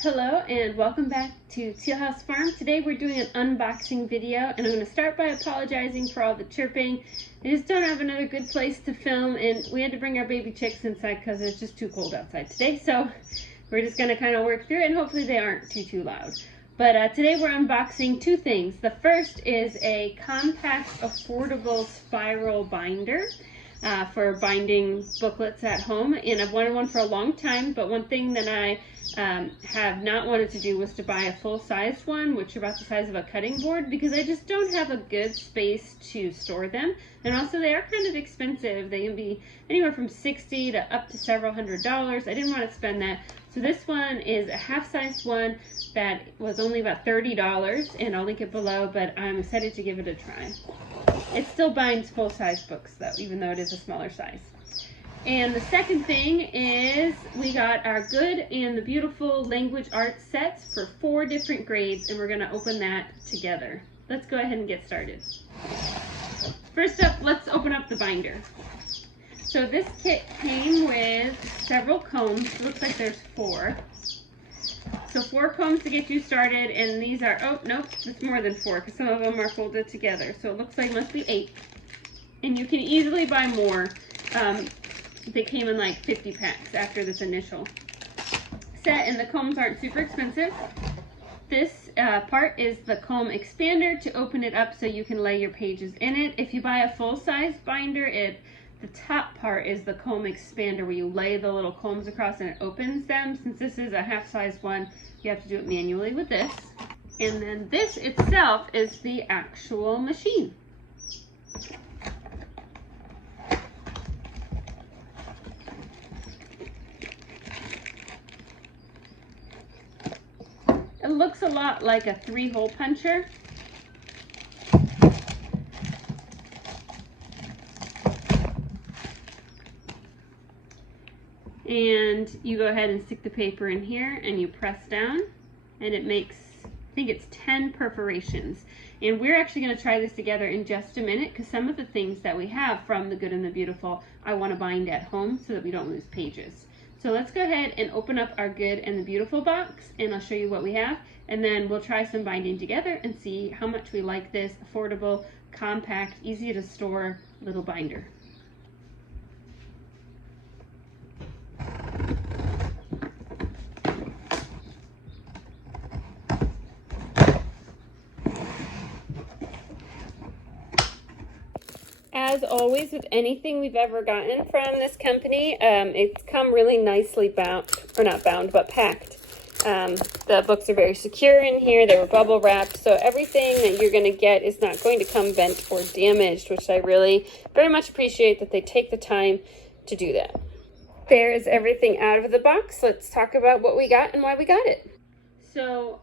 Hello and welcome back to Teal House Farm. Today we're doing an unboxing video and I'm going to start by apologizing for all the chirping. I just don't have another good place to film and we had to bring our baby chicks inside because it's just too cold outside today. So we're just going to kind of work through it and hopefully they aren't too loud. But today we're unboxing two things. The first is a compact, affordable spiral binder. For binding booklets at home, and I've wanted one for a long time, but one thing that I have not wanted to do was to buy a full-sized one, which are about the size of a cutting board, because I just don't have a good space to store them, and also they are kind of expensive. They can be anywhere from $60 to up to several $100s. I didn't want to spend that, so this one is a half-sized one that was only about $30, and I'll link it below, but I'm excited to give it a try. It still binds full-size books though, even though it is a smaller size. And the second thing is we got our Good and the Beautiful Language Arts sets for 4 different grades, and we're going to open that together. Let's go ahead and get started. First up, let's open up the binder. So this kit came with several combs. It looks like there's 4. So 4 combs to get you started, and these are, oh nope, it's more than 4 because some of them are folded together. So it looks like it must be 8. And you can easily buy more. They came in like 50 packs after this initial set, and the combs aren't super expensive. This part is the comb expander to open it up so you can lay your pages in it. If you buy a full-size binder, the top part is the comb expander where you lay the little combs across and it opens them. Since this is a half-size one, you have to do it manually with this. And then this itself is the actual machine. It looks a lot like a 3-hole puncher. And you go ahead and stick the paper in here and you press down and it makes, I think it's 10 perforations. And we're actually going to try this together in just a minute because some of the things that we have from the Good and the Beautiful I want to bind at home so that we don't lose pages. So let's go ahead and open up our Good and the Beautiful box and I'll show you what we have, and then we'll try some binding together and see how much we like this affordable, compact, easy to store little binder. As always with anything we've ever gotten from this company, it's come really nicely bound, or not bound, but packed. The books are very secure in here. They were bubble wrapped, so everything that you're going to get is not going to come bent or damaged, which I really very much appreciate that they take the time to do that. There's everything out of the box. Let's talk about what we got and why we got it. So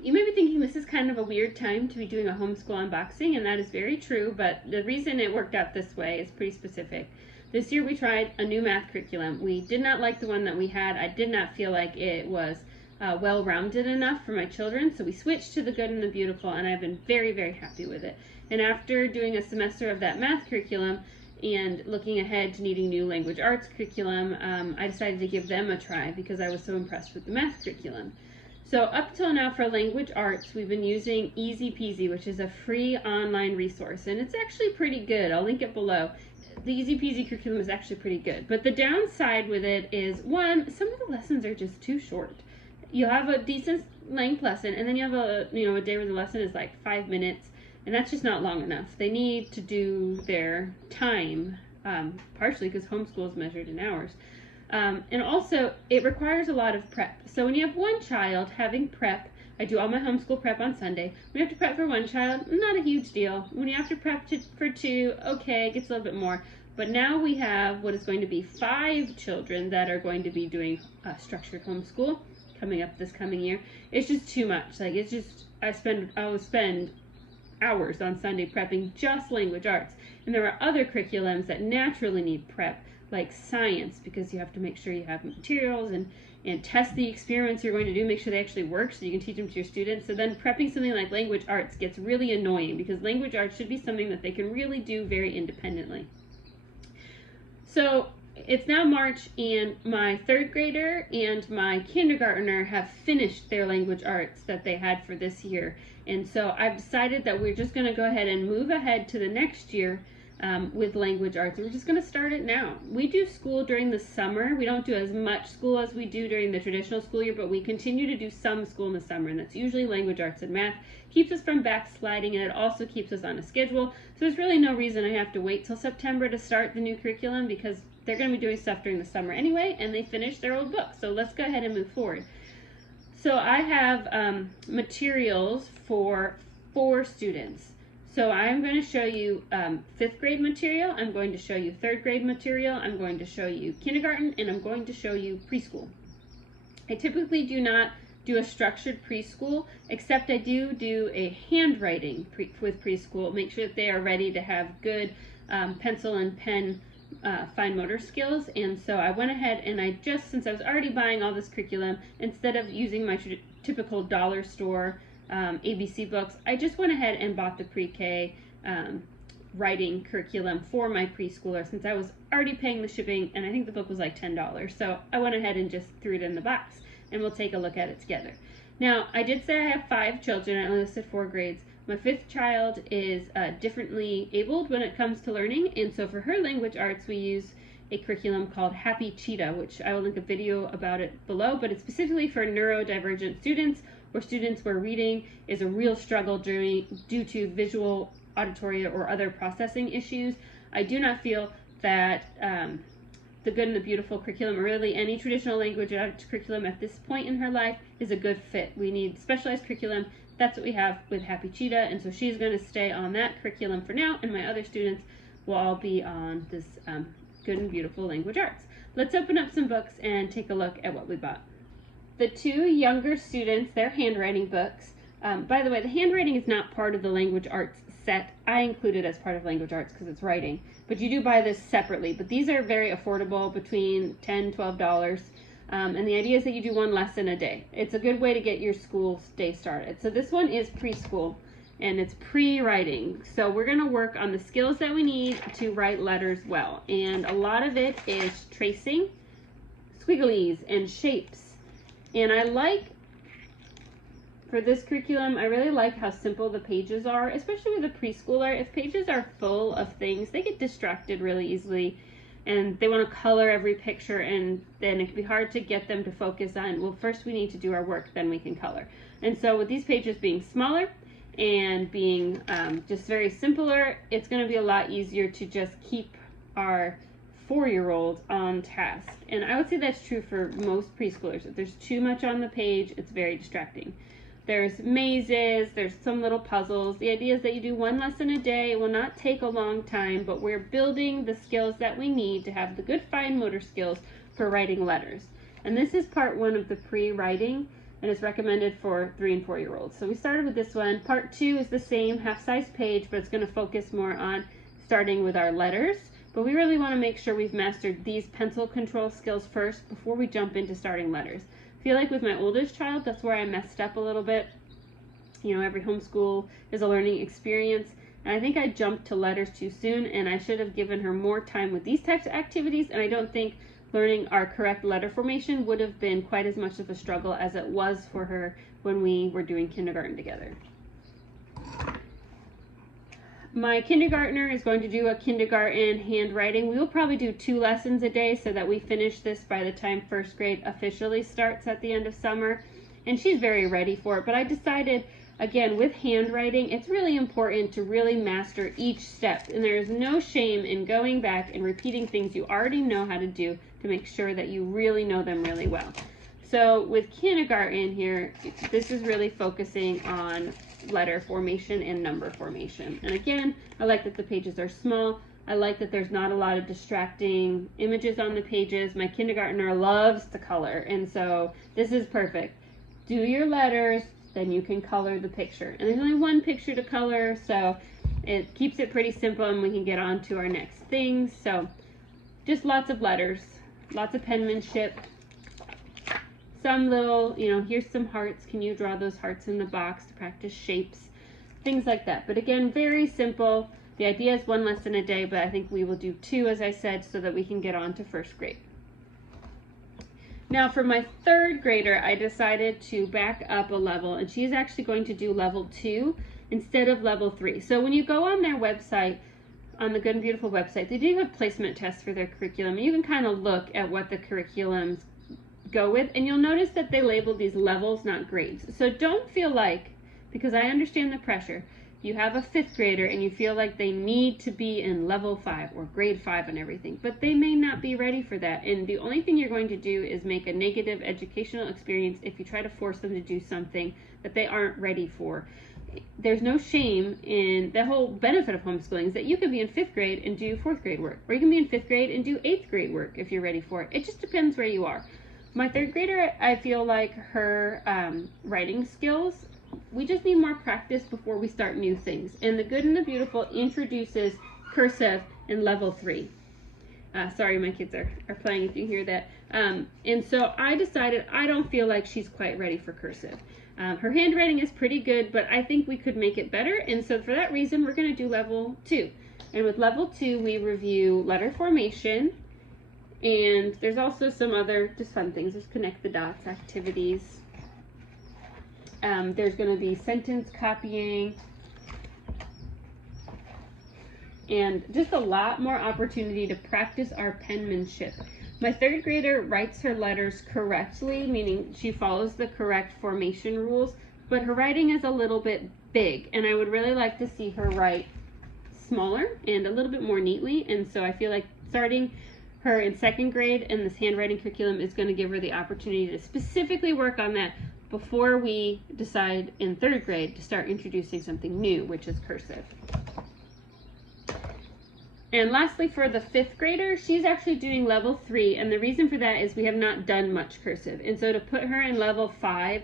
you may be thinking this is kind of a weird time to be doing a homeschool unboxing, and that is very true, but the reason it worked out this way is pretty specific. This year we tried a new math curriculum. We did not like the one that we had. I did not feel like it was well-rounded enough for my children, so we switched to the Good and the Beautiful, and I've been very, very happy with it. And after doing a semester of that math curriculum and looking ahead to needing new language arts curriculum, I decided to give them a try because I was so impressed with the math curriculum. So up till now for language arts, we've been using Easy Peasy, which is a free online resource, and it's actually pretty good. I'll link it below. The Easy Peasy curriculum is actually pretty good, but the downside with it is, one, some of the lessons are just too short. You'll have a decent length lesson, and then you have a day where the lesson is like 5 minutes, and that's just not long enough. They need to do their time, partially because homeschool is measured in hours. And also, it requires a lot of prep. So when you have one child, having prep, I do all my homeschool prep on Sunday. When you have to prep for one child, not a huge deal. When you have to prep for 2, okay, it gets a little bit more. But now we have what is going to be 5 children that are going to be doing structured homeschool coming up this coming year. It's just too much. Like, it's just, I will spend hours on Sunday prepping just language arts. And there are other curriculums that naturally need prep, like science, because you have to make sure you have materials and test the experiments you're going to do, make sure they actually work so you can teach them to your students. So then prepping something like language arts gets really annoying because language arts should be something that they can really do very independently. So it's now March, and my third grader and my kindergartner have finished their language arts that they had for this year. And so I've decided that we're just going to go ahead and move ahead to the next year with language arts. We're just going to start it now. We do school during the summer. We don't do as much school as we do during the traditional school year, but we continue to do some school in the summer, and that's usually language arts and math. Keeps us from backsliding, and it also keeps us on a schedule. So there's really no reason I have to wait till September to start the new curriculum, because they're going to be doing stuff during the summer anyway, and they finished their old book. So let's go ahead and move forward. So I have materials for 4 students. So I'm going to show you 5th grade material, I'm going to show you 3rd grade material, I'm going to show you kindergarten, and I'm going to show you preschool. I typically do not do a structured preschool, except I do a handwriting with preschool. Make sure that they are ready to have good pencil and pen fine motor skills. And so I went ahead and since I was already buying all this curriculum, instead of using my typical dollar store ABC books, I just went ahead and bought the pre-K writing curriculum for my preschooler, since I was already paying the shipping, and I think the book was like $10. So I went ahead and just threw it in the box, and we'll take a look at it together. Now, I did say I have 5 children. I only listed 4 grades. My 5th child is differently abled when it comes to learning, and so for her language arts, we use a curriculum called Happy Cheetah, which I will link a video about it below, but it's specifically for neurodivergent students, or students where reading is a real struggle due to visual, auditory, or other processing issues. I do not feel that the Good and the Beautiful curriculum, or really any traditional language arts curriculum at this point in her life, is a good fit. We need specialized curriculum. That's what we have with Happy Cheetah, and so she's going to stay on that curriculum for now, and my other students will all be on this Good and Beautiful language arts. Let's open up some books and take a look at what we bought. The 2 younger students, their handwriting books. By the way, the handwriting is not part of the language arts set. I include it as part of language arts because it's writing, but you do buy this separately. But these are very affordable, between $10, $12. And the idea is that you do 1 lesson a day. It's a good way to get your school day started. So this one is preschool, and it's pre-writing. So we're going to work on the skills that we need to write letters well. And a lot of it is tracing, squigglies, and shapes. And for this curriculum, I really like how simple the pages are, especially with a preschooler. If pages are full of things, they get distracted really easily, and they want to color every picture, and then it can be hard to get them to focus on, well, first we need to do our work, then we can color. And so with these pages being smaller and being just very simpler, it's going to be a lot easier to just keep our 4-year-old on task. And I would say that's true for most preschoolers. If there's too much on the page, it's very distracting. There's mazes, there's some little puzzles. The idea is that you do 1 lesson a day. It will not take a long time, but we're building the skills that we need to have the good fine motor skills for writing letters. And this is part 1 of the pre-writing, and it's recommended for 3- and 4-year-olds. So we started with this one. Part 2 is the same, half-size page, but it's going to focus more on starting with our letters. But we really want to make sure we've mastered these pencil control skills first before we jump into starting letters. I feel like with my oldest child, that's where I messed up a little bit. You know, every homeschool is a learning experience, and I think I jumped to letters too soon, and I should have given her more time with these types of activities, and I don't think learning our correct letter formation would have been quite as much of a struggle as it was for her when we were doing kindergarten together. My kindergartner is going to do a kindergarten handwriting. We will probably do 2 lessons a day so that we finish this by the time 1st grade officially starts at the end of summer. And she's very ready for it. But I decided, again, with handwriting, it's really important to really master each step. And there is no shame in going back and repeating things you already know how to do to make sure that you really know them really well. So with kindergarten here, this is really focusing on letter formation and number formation. And again, I like that the pages are small. I like that there's not a lot of distracting images on the pages. My kindergartner loves to color, and so this is perfect. Do your letters, then you can color the picture. And there's only 1 picture to color, so it keeps it pretty simple, and we can get on to our next thing. So just lots of letters, lots of penmanship. Some little, here's some hearts. Can you draw those hearts in the box to practice shapes? Things like that. But again, very simple. The idea is 1 lesson a day, but I think we will do 2, as I said, so that we can get on to first grade. Now for my 3rd grader, I decided to back up a level, and she's actually going to do level 2 instead of level 3. So when you go on their website, on the Good and Beautiful website, they do have placement tests for their curriculum. You can kind of look at what the curriculums go with, and you'll notice that they label these levels, not grades. So don't feel like, because I understand the pressure, you have a 5th grader and you feel like they need to be in level 5 or grade 5 and everything, but they may not be ready for that. And the only thing you're going to do is make a negative educational experience if you try to force them to do something that they aren't ready for. There's no shame in the whole benefit of homeschooling is that you can be in 5th grade and do 4th grade work, or you can be in 5th grade and do 8th grade work if you're ready for it. It just depends where you are. My 3rd grader, I feel like her writing skills, we just need more practice before we start new things. And the Good and the Beautiful introduces cursive in level 3. Sorry, my kids are playing if you hear that. And so I decided I don't feel like she's quite ready for cursive. Her handwriting is pretty good, but I think we could make it better. And so for that reason, we're going to do level 2. And with level 2, we review letter formation. And there's also some other just fun things. There's connect the dots activities. There's going to be sentence copying. And just a lot more opportunity to practice our penmanship. My 3rd grader writes her letters correctly, meaning she follows the correct formation rules, but her writing is a little bit big, and I would really like to see her write smaller and a little bit more neatly. And so I feel like starting her in 2nd grade and this handwriting curriculum is going to give her the opportunity to specifically work on that before we decide in 3rd grade to start introducing something new, which is cursive. And lastly, for the 5th grader, she's actually doing level 3, and the reason for that is we have not done much cursive. And so to put her in level 5,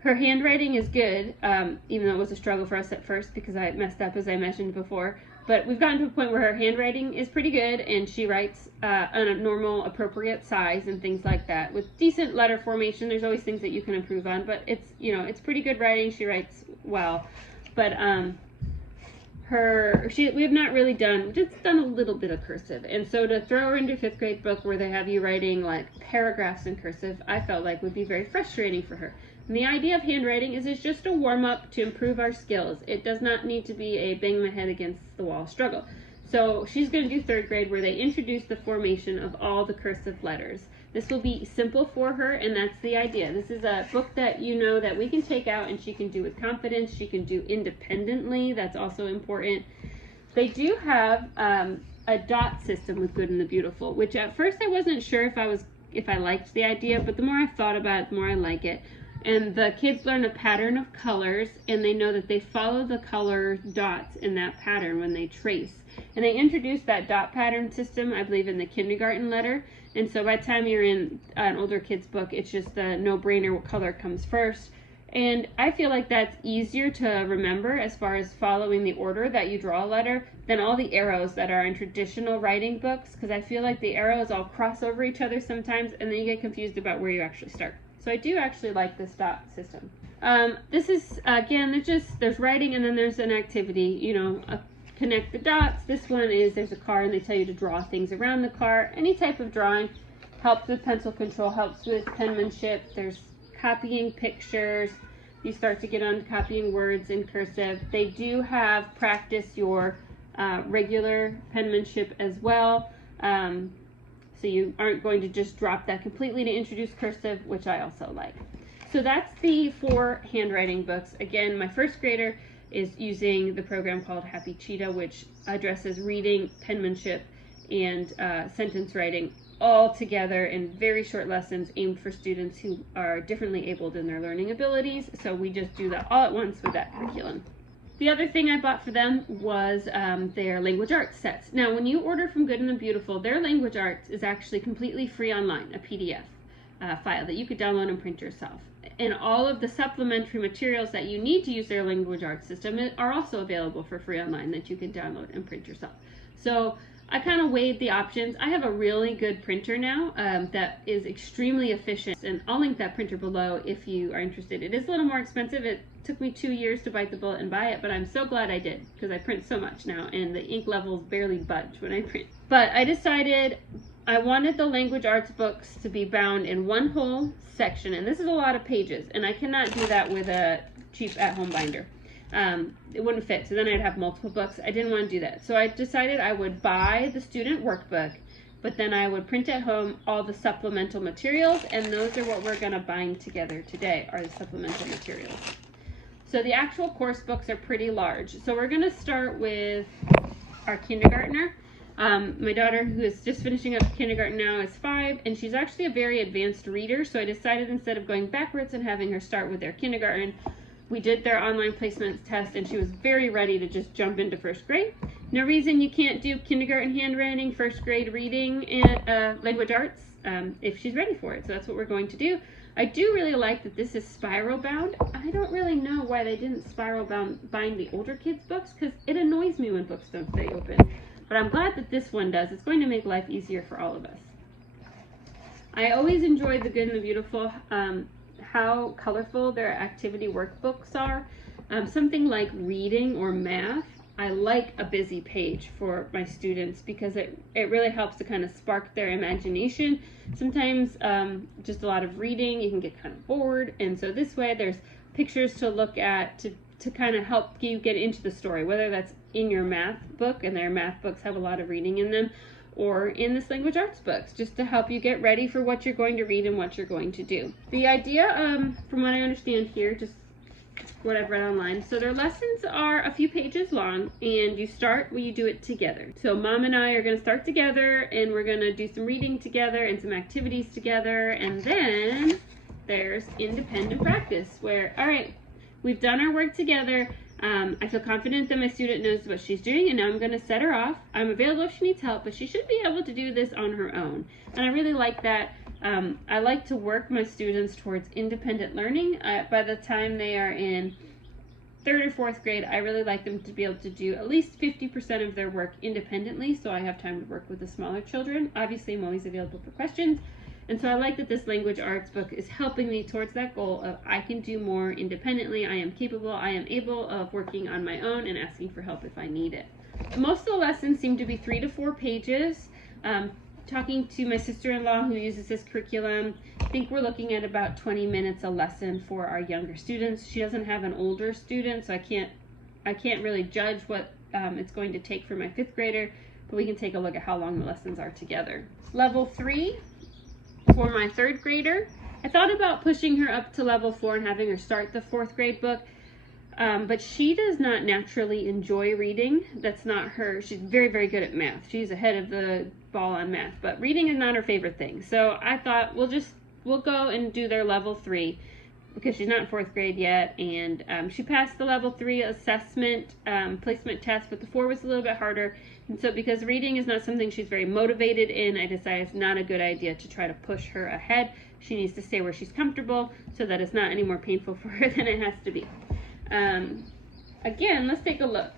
her handwriting is good, even though it was a struggle for us at first because I messed up, as I mentioned before. But we've gotten to a point where her handwriting is pretty good, and she writes on a normal, appropriate size and things like that. With decent letter formation, there's always things that you can improve on, but it's, you know, it's pretty good writing. She writes well, but we have not really done, just done a little bit of cursive. And so to throw her into a 5th grade book where they have you writing like paragraphs in cursive, I felt like would be very frustrating for her. And the idea of handwriting is it's just a warm-up to improve our skills. It does not need to be a bang my head against the wall struggle. So she's going to do 3rd grade where they introduce the formation of all the cursive letters. This will be simple for her, and that's the idea. This is a book that you know that we can take out and she can do with confidence. She can do independently. That's also important. They do have a dot system with Good and the Beautiful, which at first I wasn't sure if I liked the idea, but the more I thought about it, the more I like it. And the kids learn a pattern of colors, and they know that they follow the color dots in that pattern when they trace. And they introduced that dot pattern system, I believe, in the kindergarten letter. And so by the time you're in an older kid's book, it's just a no-brainer what color comes first. And I feel like that's easier to remember as far as following the order that you draw a letter than all the arrows that are in traditional writing books, because I feel like the arrows all cross over each other sometimes, and then you get confused about where you actually start. So I do actually like this dot system. This is, again, there's writing and then there's an activity, you know, connect the dots. This one is there's a car and they tell you to draw things around the car. Any type of drawing helps with pencil control, helps with penmanship. There's copying pictures. You start to get on copying words in cursive. They do have practice your regular penmanship as well. So you aren't going to just drop that completely to introduce cursive, which I also like. So that's the 4 handwriting books. Again, my 1st grader is using the program called Happy Cheetah, which addresses reading, penmanship, and sentence writing all together in very short lessons aimed for students who are differently abled in their learning abilities. So we just do that all at once with that curriculum. The other thing I bought for them was their language arts sets. Now, when you order from Good and the Beautiful, their language arts is actually completely free online, a PDF file that you could download and print yourself. And all of the supplementary materials that you need to use their language arts system are also available for free online that you can download and print yourself. So I kind of weighed the options. I have a really good printer now that is extremely efficient, and I'll link that printer below if you are interested. It is a little more expensive. It took me 2 years to bite the bullet and buy it, but I'm so glad I did because I print so much now and the ink levels barely budge when I print. But I decided I wanted the language arts books to be bound in one whole section, and this is a lot of pages, and I cannot do that with a cheap at-home binder. It wouldn't fit, so then I'd have multiple books. I didn't want to do that, so I decided I would buy the student workbook, but then I would print at home all the supplemental materials, and those are what we're going to bind together today, are the supplemental materials. So the actual course books are pretty large, so we're going to start with our kindergartner. My daughter, who is just finishing up kindergarten now, is 5, and she's actually a very advanced reader, so I decided instead of going backwards and having her start with their kindergarten, we did their online placements test, and she was very ready to just jump into 1st grade. No reason you can't do kindergarten handwriting, 1st grade reading, and language arts if she's ready for it. So that's what we're going to do. I do really like that this is spiral bound. I don't really know why they didn't spiral bind the older kids' books, because it annoys me when books don't stay open. But I'm glad that this one does. It's going to make life easier for all of us. I always enjoy the Good and the Beautiful, how colorful their activity workbooks are. Something like reading or math, I like a busy page for my students because it really helps to kind of spark their imagination. Sometimes just a lot of reading, you can get kind of bored, and so this way there's pictures to look at to kind of help you get into the story, whether that's in your math book, and their math books have a lot of reading in them, or in this language arts books, just to help you get ready for what you're going to read and what you're going to do. The idea, from what I understand here, just what I've read online, so their lessons are a few pages long, and you start when you do it together. So Mom and I are going to start together, and we're going to do some reading together and some activities together, and then there's independent practice where, all right, we've done our work together. I feel confident that my student knows what she's doing, and now I'm going to set her off. I'm available if she needs help, but she should be able to do this on her own. And I really like that. I like to work my students towards independent learning. By the time they are in 3rd or 4th grade, I really like them to be able to do at least 50% of their work independently, so I have time to work with the smaller children. Obviously, I'm always available for questions. And so I like that this language arts book is helping me towards that goal of I can do more independently, I am capable, I am able of working on my own and asking for help if I need it. Most of the lessons seem to be 3 to 4 pages. Talking to my sister-in-law who uses this curriculum, I think we're looking at about 20 minutes a lesson for our younger students. She doesn't have an older student, so I can't really judge what it's going to take for my 5th grader, but we can take a look at how long the lessons are together. Level 3. For my 3rd grader, I thought about pushing her up to level 4 and having her start the 4th grade book, but she does not naturally enjoy reading. That's not her. She's very, very good at math. She's ahead of the ball on math, but reading is not her favorite thing. So I thought we'll go and do their level 3 because she's not in 4th grade yet, and she passed the level 3 assessment placement test, but the 4 was a little bit harder. And so because reading is not something she's very motivated in, I decided it's not a good idea to try to push her ahead. She needs to stay where she's comfortable so that it's not any more painful for her than it has to be. Again, let's take a look.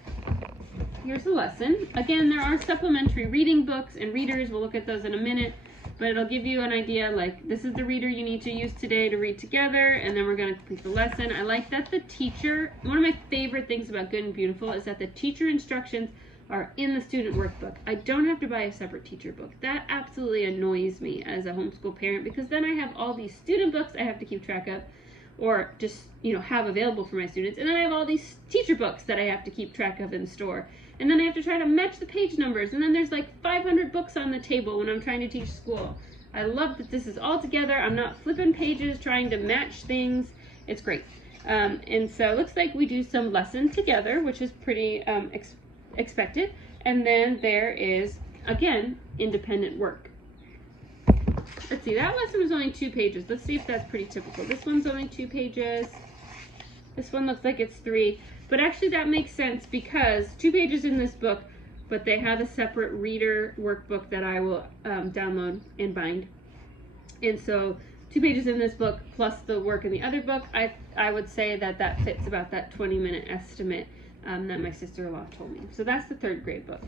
Here's the lesson. Again, there are supplementary reading books and readers. We'll look at those in a minute, but it'll give you an idea, like this is the reader you need to use today to read together, and then we're going to complete the lesson. I like that the teacher, one of my favorite things about Good and Beautiful is that the teacher instructions are in the student workbook. I don't have to buy a separate teacher book. That absolutely annoys me as a homeschool parent, because then I have all these student books I have to keep track of, or just, have available for my students, and then I have all these teacher books that I have to keep track of in the store, and then I have to try to match the page numbers, and then there's like 500 books on the table when I'm trying to teach school. I love that this is all together. I'm not flipping pages trying to match things. It's great. And so it looks like we do some lessons together, which is pretty expected, and then there is, again, independent work. Let's see, that lesson was only 2 pages. Let's see if that's pretty typical. This one's only 2 pages. This one looks like it's 3, but actually that makes sense because 2 pages in this book, but they have a separate reader workbook that I will download and bind. And so 2 pages in this book plus the work in the other book, I would say that fits about that 20-minute estimate that my sister-in-law told me. So that's the 3rd grade book.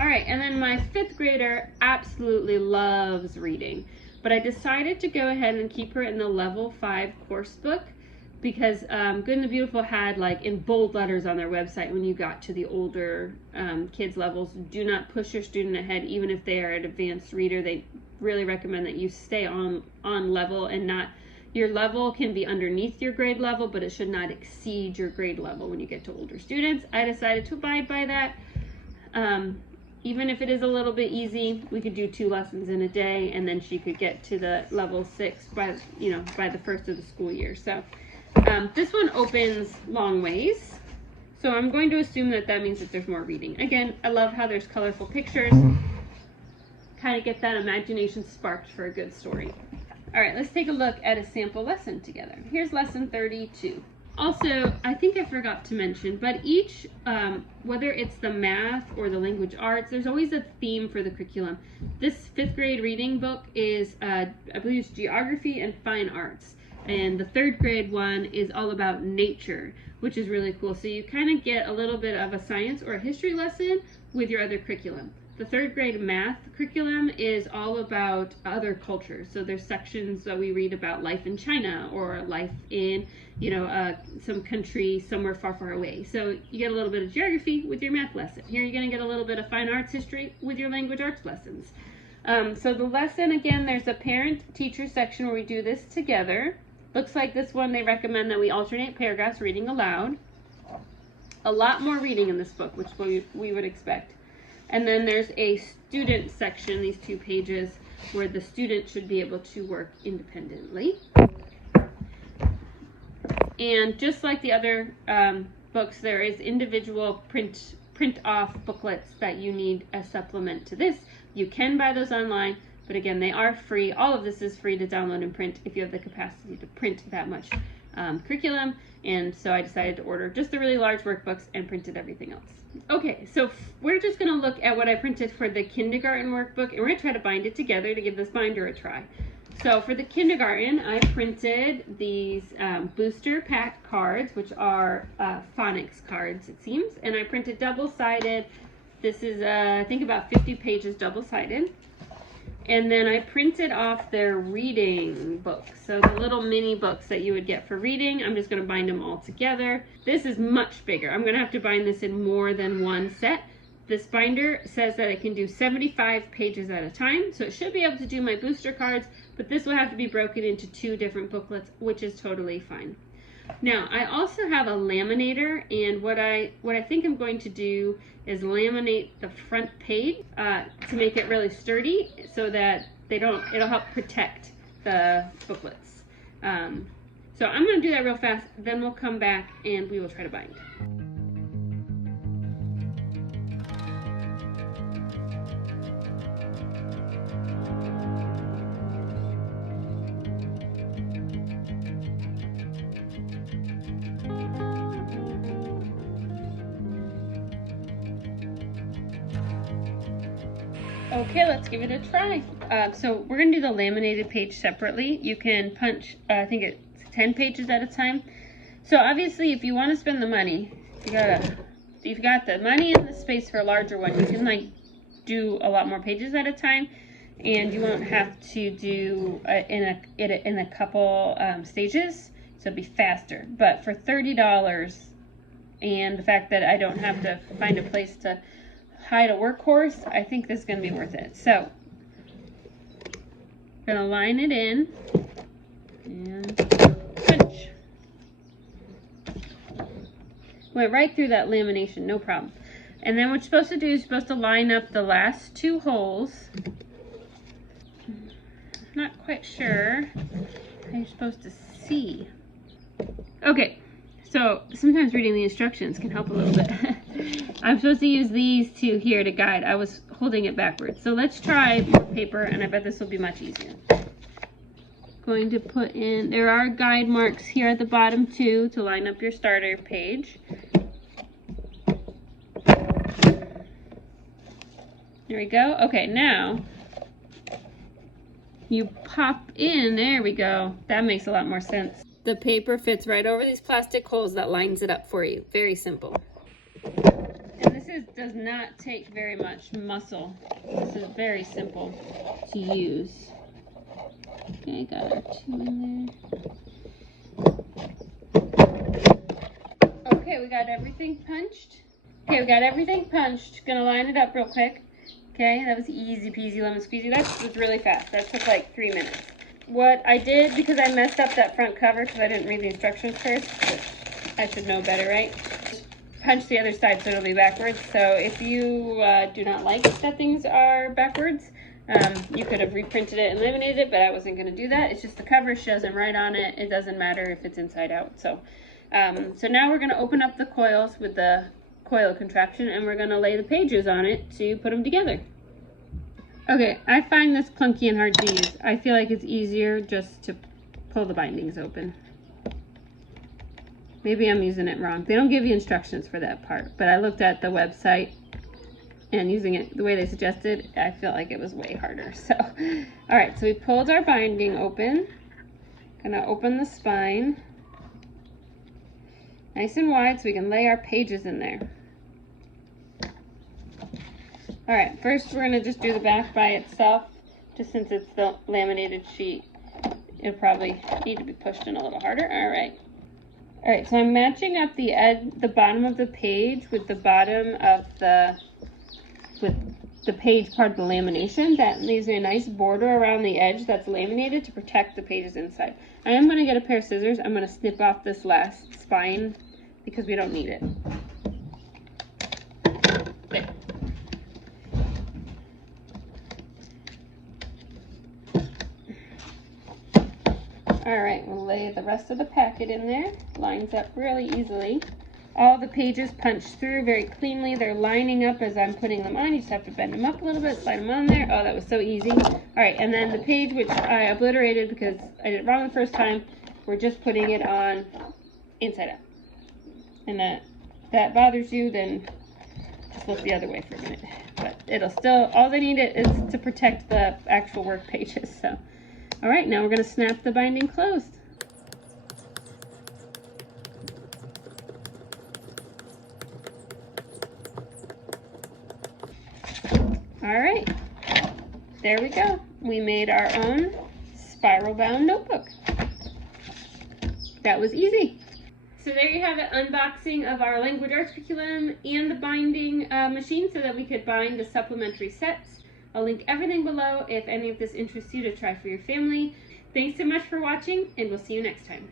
All right, and then my 5th grader absolutely loves reading, but I decided to go ahead and keep her in the level 5 course book because Good and the Beautiful had, like, in bold letters on their website when you got to the older kids levels, do not push your student ahead even if they are an advanced reader. They really recommend that you stay on level, and not, your level can be underneath your grade level, but it should not exceed your grade level when you get to older students. I decided to abide by that. Even if it is a little bit easy, we could do 2 lessons in a day, and then she could get to the level 6 by the first of the school year. So this one opens long ways, so I'm going to assume that that means that there's more reading. Again, I love how there's colorful pictures, kind of get that imagination sparked for a good story. All right, let's take a look at a sample lesson together. Here's lesson 32. Also, I think I forgot to mention, but each, whether it's the math or the language arts, there's always a theme for the curriculum. This 5th grade reading book is, I believe it's geography and fine arts. And the 3rd grade one is all about nature, which is really cool. So you kind of get a little bit of a science or a history lesson with your other curriculum. The 3rd grade math curriculum is all about other cultures. So there's sections that we read about life in China or life in, some country somewhere far, far away. So you get a little bit of geography with your math lesson. Here you're going to get a little bit of fine arts history with your language arts lessons. So the lesson, again, there's a parent-teacher section where we do this together. Looks like this one they recommend that we alternate paragraphs reading aloud. A lot more reading in this book, which we would expect. And then there's a student section, these 2 pages, where the student should be able to work independently. And just like the other books, there is individual print off booklets that you need as supplement to this. You can buy those online, but again, they are free. All of this is free to download and print if you have the capacity to print that much curriculum. And so I decided to order just the really large workbooks and printed everything else. Okay, so we're just going to look at what I printed for the kindergarten workbook, and we're going to try to bind it together to give this binder a try. So for the kindergarten, I printed these booster pack cards, which are phonics cards, it seems, and I printed double-sided. This is, I think, about 50 pages double-sided. And then I printed off their reading books. So the little mini books that you would get for reading, I'm just going to bind them all together. This is much bigger. I'm going to have to bind this in more than one set. This binder says that it can do 75 pages at a time, so it should be able to do my booster cards, but this will have to be broken into 2 different booklets, which is totally fine. Now, I also have a laminator, and what I think I'm going to do is laminate the front page to make it really sturdy so that it'll help protect the booklets. So I'm going to do that real fast, then we'll come back and we will try to bind. Okay, let's give it a try. So we're going to do the laminated page separately. You can punch, I think it's 10 pages at a time. So obviously, if you want to spend the money, if you've got the money and the space for a larger one, you can do a lot more pages at a time, and you won't have to do it in a couple stages, so it'd be faster. But for $30, and the fact that I don't have to find a place to hide a workhorse, I think this is going to be worth it. So, I'm going to line it in and punch. Went right through that lamination, no problem. And then what you're supposed to do is you're supposed to line up the last 2 holes. I'm not quite sure how you're supposed to see. Okay. So sometimes reading the instructions can help a little bit. I'm supposed to use these 2 here to guide. I was holding it backwards. So let's try more paper, and I bet this will be much easier. Going to put in, there are guide marks here at the bottom too to line up your starter page. There we go. Okay, now you pop in, there we go. That makes a lot more sense. The paper fits right over these plastic holes that lines it up for you. Very simple. And this does not take very much muscle. This is very simple to use. Okay, got our 2 in there. Okay, we got everything punched. Gonna line it up real quick. Okay, that was easy peasy lemon squeezy. That was really fast. That took like 3 minutes. What I did, because I messed up that front cover because I didn't read the instructions first, which I should know better, right? Punch the other side so it'll be backwards. So if you do not like that things are backwards, you could have reprinted it and laminated it, but I wasn't going to do that. It's just the cover shows them right on it. It doesn't matter if it's inside out. So now we're going to open up the coils with the coil contraption, and we're going to lay the pages on it to put them together. Okay, I find this clunky and hard to use. I feel like it's easier just to pull the bindings open. Maybe I'm using it wrong. They don't give you instructions for that part, but I looked at the website and using it the way they suggested, I felt like it was way harder. So, all right, so we pulled our binding open. Gonna open the spine nice and wide so we can lay our pages in there. All right, first we're gonna just do the back by itself, just since it's the laminated sheet. It'll probably need to be pushed in a little harder. All right, so I'm matching up the bottom of the page with the bottom of the page part of the lamination. That leaves me a nice border around the edge that's laminated to protect the pages inside. I am going to get a pair of scissors. I'm going to snip off this last spine because we don't need it. There. Alright, we'll lay the rest of the packet in there. Lines up really easily. All the pages punched through very cleanly. They're lining up as I'm putting them on. You just have to bend them up a little bit, slide them on there. Oh, that was so easy. Alright, and then the page, which I obliterated because I did it wrong the first time, we're just putting it on inside out. And if that bothers you, then just look the other way for a minute. But it'll still, all they need is to protect the actual work pages. So. All right, now we're going to snap the binding closed. All right, there we go. We made our own spiral bound notebook. That was easy. So there you have it, unboxing of our language arts curriculum and the binding machine so that we could bind the supplementary sets. I'll link everything below if any of this interests you to try for your family. Thanks so much for watching, and we'll see you next time.